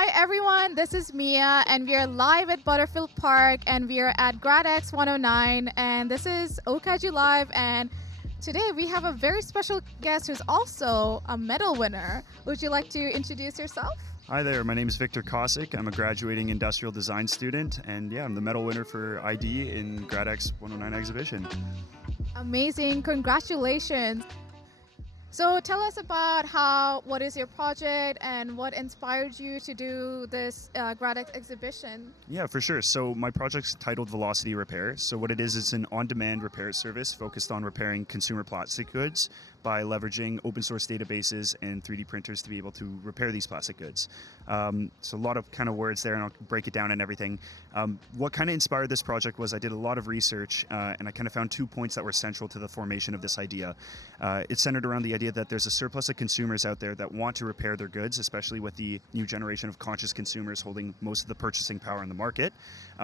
Hi everyone, this is Mia and we are live at Butterfield Park and we are at Grad X 109 and this is OCAD Live and today we have a very special guest who's also a medal winner. Would you like to introduce yourself? Hi there, my name is Victor Kosick. I'm a graduating industrial design student, and yeah, I'm the medal winner for ID in Grad X 109 exhibition. Amazing, congratulations. So tell us about what is your project and what inspired you to do this Grad X exhibition? Yeah, for sure. So my project's titled Velocity Repair. So what it is, it's an on-demand repair service focused on repairing consumer plastic goods by leveraging open source databases and 3D printers to be able to repair these plastic goods. So a lot of kind of words there, and I'll break it down and everything. What kind of inspired this project was I did a lot of research, and I kind of found 2 points that were central to the formation of this idea. It's centered around the idea that there's a surplus of consumers out there that want to repair their goods, especially with the new generation of conscious consumers holding most of the purchasing power in the market,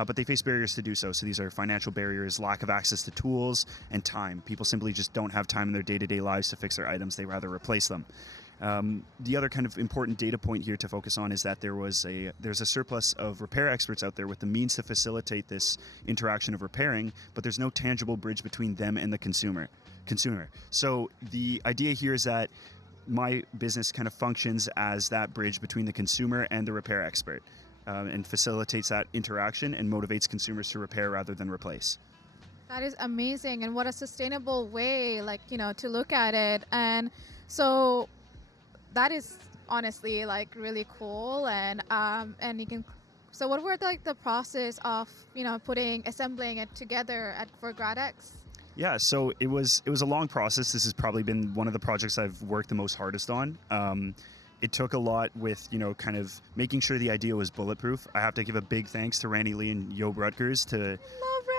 but they face barriers to do so. So these are financial barriers, lack of access to tools, and time. People simply just don't have time in their day-to-day lives to fix their items. They rather replace them. The other kind of important data point here to focus on is that there's a surplus of repair experts out there with the means to facilitate this interaction of repairing, but there's no tangible bridge between them and the consumer. So the idea here is that my business kind of functions as that bridge between the consumer and the repair expert, and facilitates that interaction and motivates consumers to repair rather than replace. That is amazing, and what a sustainable way, to look at it. And so that is honestly really cool. And you can. So what were the process of assembling it together for GradX? Yeah, so it was a long process. This has probably been one of the projects I've worked the most hardest on. It took a lot with, kind of making sure the idea was bulletproof. I have to give a big thanks to Randy Lee and Job Rutgers Love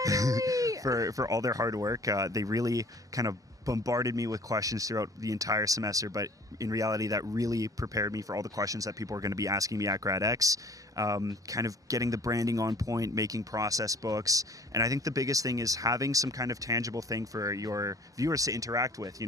Randy Lee. for all their hard work. They really kind of bombarded me with questions throughout the entire semester, but in reality that really prepared me for all the questions that people are going to be asking me at GradX. Kind of getting the branding on point, making process books, and I think the biggest thing is having some kind of tangible thing for your viewers to interact with.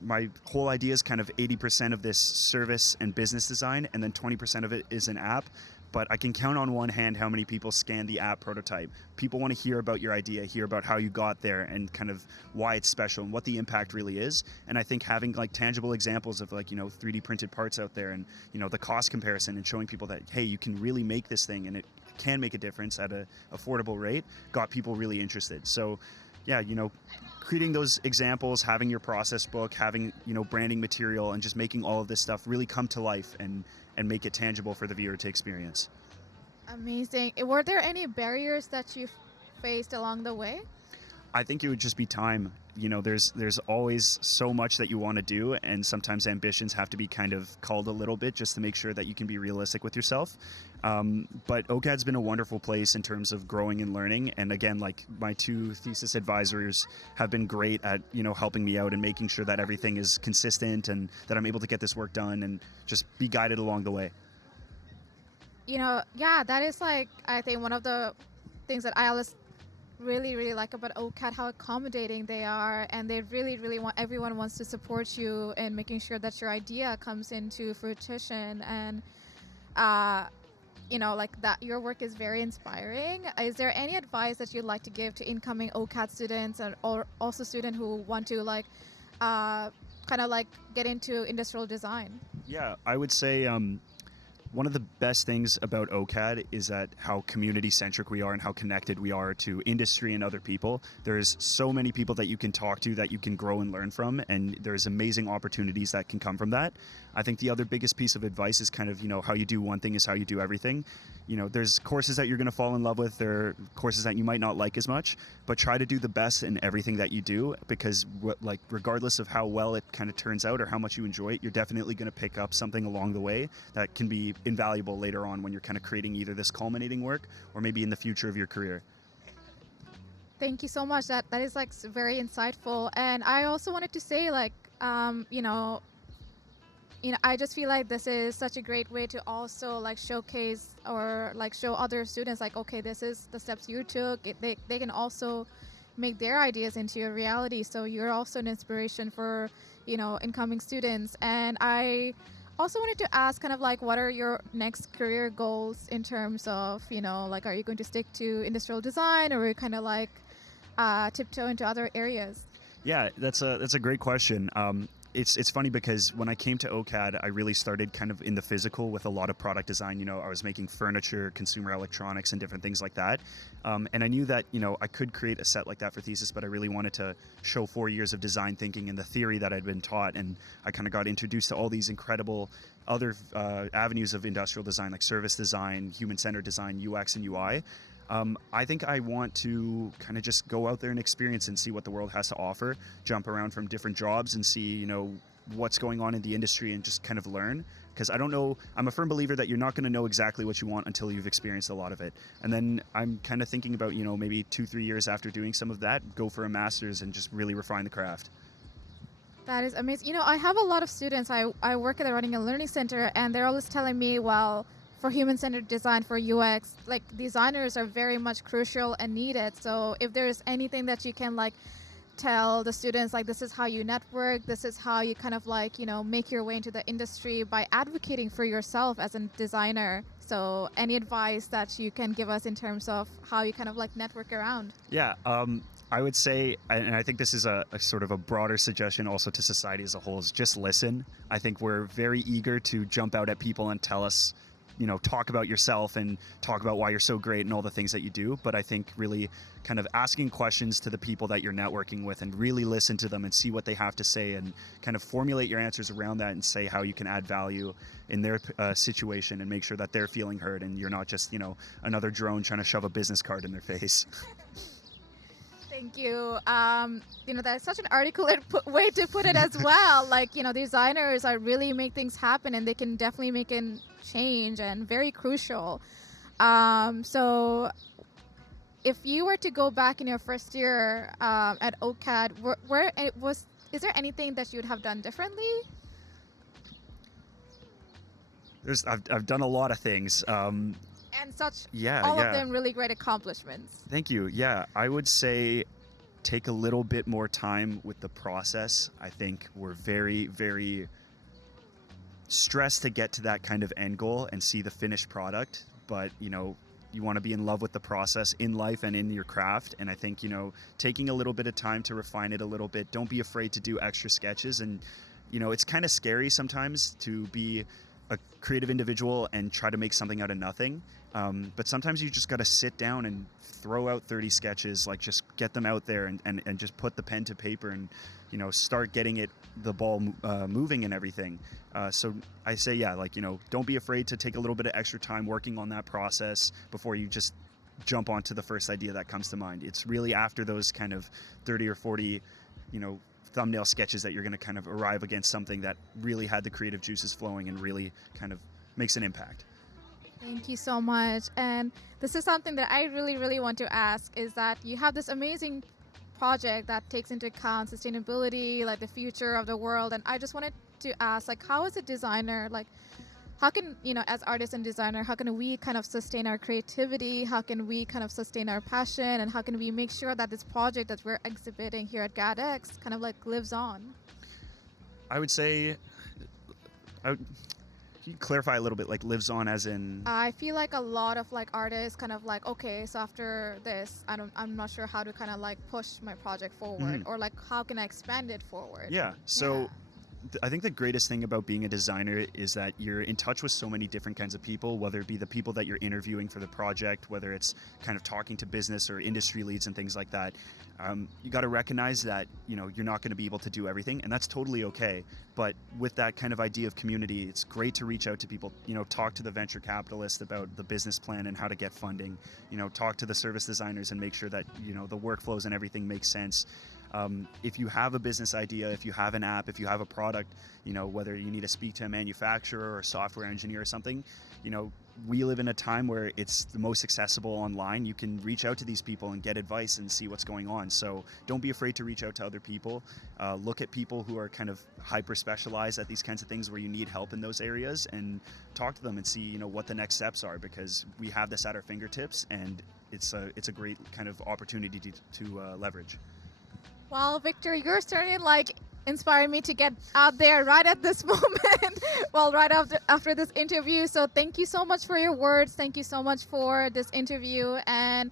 My whole idea is kind of 80% of this service and business design, and then 20% of it is an app. But I can count on one hand how many people scan the app prototype. People want to hear about your idea, hear about how you got there, and kind of why it's special and what the impact really is. And I think having tangible examples of 3D printed parts out there, and the cost comparison, and showing people that, hey, you can really make this thing and it can make a difference at an affordable rate, got people really interested. So yeah, creating those examples, having your process book, having branding material, and just making all of this stuff really come to life and make it tangible for the viewer to experience. Amazing. Were there any barriers that you faced along the way? I think it would just be time. There's always so much that you want to do, and sometimes ambitions have to be kind of culled a little bit just to make sure that you can be realistic with yourself. But OCAD's been a wonderful place in terms of growing and learning. And again, my 2 thesis advisors have been great at helping me out and making sure that everything is consistent and that I'm able to get this work done and just be guided along the way. Yeah, that is I think one of the things that I always really like about OCAD, how accommodating they are, and they really want, everyone wants to support you in making sure that your idea comes into fruition. And that your work is very inspiring. Is there any advice that you'd like to give to incoming OCAD students or also students who want to get into industrial design? Yeah, I would say one of the best things about OCAD is that how community-centric we are and how connected we are to industry and other people. There's so many people that you can talk to, that you can grow and learn from, and there's amazing opportunities that can come from that. I think the other biggest piece of advice is kind of, how you do one thing is how you do everything. There's courses that you're going to fall in love with, there are courses that you might not like as much, but try to do the best in everything that you do, because regardless of how well it kind of turns out or how much you enjoy it, you're definitely going to pick up something along the way that can be invaluable later on when you're kind of creating either this culminating work or maybe in the future of your career. Thank you so much. That is very insightful. And I also wanted to say I just feel like this is such a great way to also showcase or show other students okay, this is the steps you took. They can also make their ideas into a reality. So you're also an inspiration for incoming students. And I also wanted to ask kind of like what are your next career goals in terms of, like are you going to stick to industrial design or are you kind of like tiptoe into other areas? Yeah, that's a great question. It's funny because when I came to OCAD, I really started kind of in the physical with a lot of product design. I was making furniture, consumer electronics, and different things like that. And I knew that I could create a set like that for thesis, but I really wanted to show 4 years of design thinking and the theory that I'd been taught. And I kind of got introduced to all these incredible other avenues of industrial design, like service design, human-centered design, UX and UI. I think I want to kind of just go out there and experience and see what the world has to offer, jump around from different jobs and see, what's going on in the industry and just kind of learn. Because I don't know, I'm a firm believer that you're not going to know exactly what you want until you've experienced a lot of it. And then I'm kind of thinking about, maybe 2-3 years after doing some of that, go for a master's and just really refine the craft. That is amazing. I have a lot of students. I work at running a learning center, and they're always telling me, well, for human-centered design, for UX, like designers are very much crucial and needed. So if there's anything that you can like tell the students, like this is how you network, this is how you kind of like, make your way into the industry by advocating for yourself as a designer. So any advice that you can give us in terms of how you kind of like network around? Yeah, I would say, and I think this is a sort of a broader suggestion also to society as a whole, is just listen. I think we're very eager to jump out at people and tell us, talk about yourself and talk about why you're so great and all the things that you do. But I think really kind of asking questions to the people that you're networking with and really listen to them and see what they have to say and kind of formulate your answers around that and say how you can add value in their situation and make sure that they're feeling heard and you're not just, another drone trying to shove a business card in their face. Thank you. That's such an articulate way to put it as well. Like, designers are really make things happen and they can definitely make a change and very crucial. So if you were to go back in your first year at OCAD, is there anything that you would have done differently? I've done a lot of things. And all of them really great accomplishments. Thank you. Yeah, I would say take a little bit more time with the process. I think we're very, very stressed to get to that kind of end goal and see the finished product. But, you want to be in love with the process in life and in your craft. And I think, taking a little bit of time to refine it a little bit. Don't be afraid to do extra sketches. And, it's kind of scary sometimes to be a creative individual and try to make something out of nothing. But sometimes you just got to sit down and throw out 30 sketches, like just get them out there and just put the pen to paper and, start getting the ball moving and everything. So I say, don't be afraid to take a little bit of extra time working on that process before you just jump onto the first idea that comes to mind. It's really after those kind of 30 or 40, thumbnail sketches that you're going to kind of arrive against something that really had the creative juices flowing and really kind of makes an impact. Thank you so much. And this is something that I really, really want to ask is that you have this amazing project that takes into account sustainability, like the future of the world. And I just wanted to ask, like, how as a designer, like, how can, as artists and designer, how can we kind of sustain our creativity? How can we kind of sustain our passion? And how can we make sure that this project that we're exhibiting here at GradX kind of like lives on? I would say, can you clarify a little bit, like lives on as in? I feel like a lot of like artists kind of like, okay, so after this, I'm not sure how to kind of like push my project forward or like how can I expand it forward? Yeah. So I think the greatest thing about being a designer is that you're in touch with so many different kinds of people, whether it be the people that you're interviewing for the project, whether it's kind of talking to business or industry leads and things like that. You got to recognize that, you're not going to be able to do everything, and that's totally okay. But with that kind of idea of community, it's great to reach out to people, talk to the venture capitalist about the business plan and how to get funding, talk to the service designers and make sure that, the workflows and everything makes sense. If you have a business idea, if you have an app, if you have a product, whether you need to speak to a manufacturer or a software engineer or something, we live in a time where it's the most accessible online. You can reach out to these people and get advice and see what's going on. So don't be afraid to reach out to other people. Look at people who are kind of hyper specialized at these kinds of things where you need help in those areas and talk to them and see, what the next steps are, because we have this at our fingertips and it's a great kind of opportunity to leverage. Well, Victor, you're starting like inspiring me to get out there right at this moment. Well, right after this interview. So thank you so much for your words. Thank you so much for this interview. And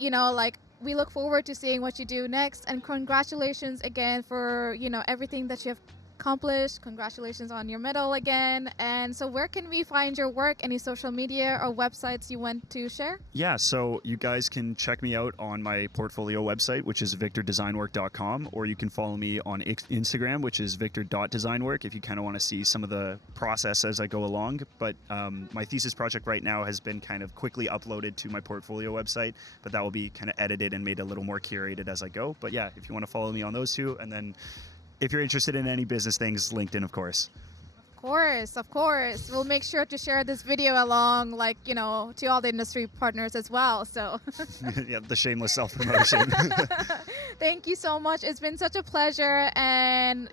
like, we look forward to seeing what you do next. And congratulations again for everything that you have accomplished. Congratulations on your medal again. And so where can we find your work? Any social media or websites you want to share? Yeah, so you guys can check me out on my portfolio website, which is victordesignwork.com, or you can follow me on Instagram, which is victor.designwork, if you kind of want to see some of the process as I go along. But my thesis project right now has been kind of quickly uploaded to my portfolio website, but that will be kind of edited and made a little more curated as I go. But yeah, if you want to follow me on those two, and then if you're interested in any business things, LinkedIn, of course. Of course. We'll make sure to share this video along, like, to all the industry partners as well. So Yeah, the shameless self-promotion. thank you so much. It's been such a pleasure. And,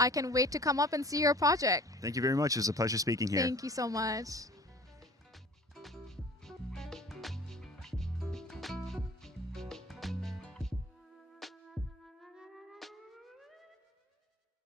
I can wait to come up and see your project. Thank you very much. It was a pleasure speaking here. Thank you so much.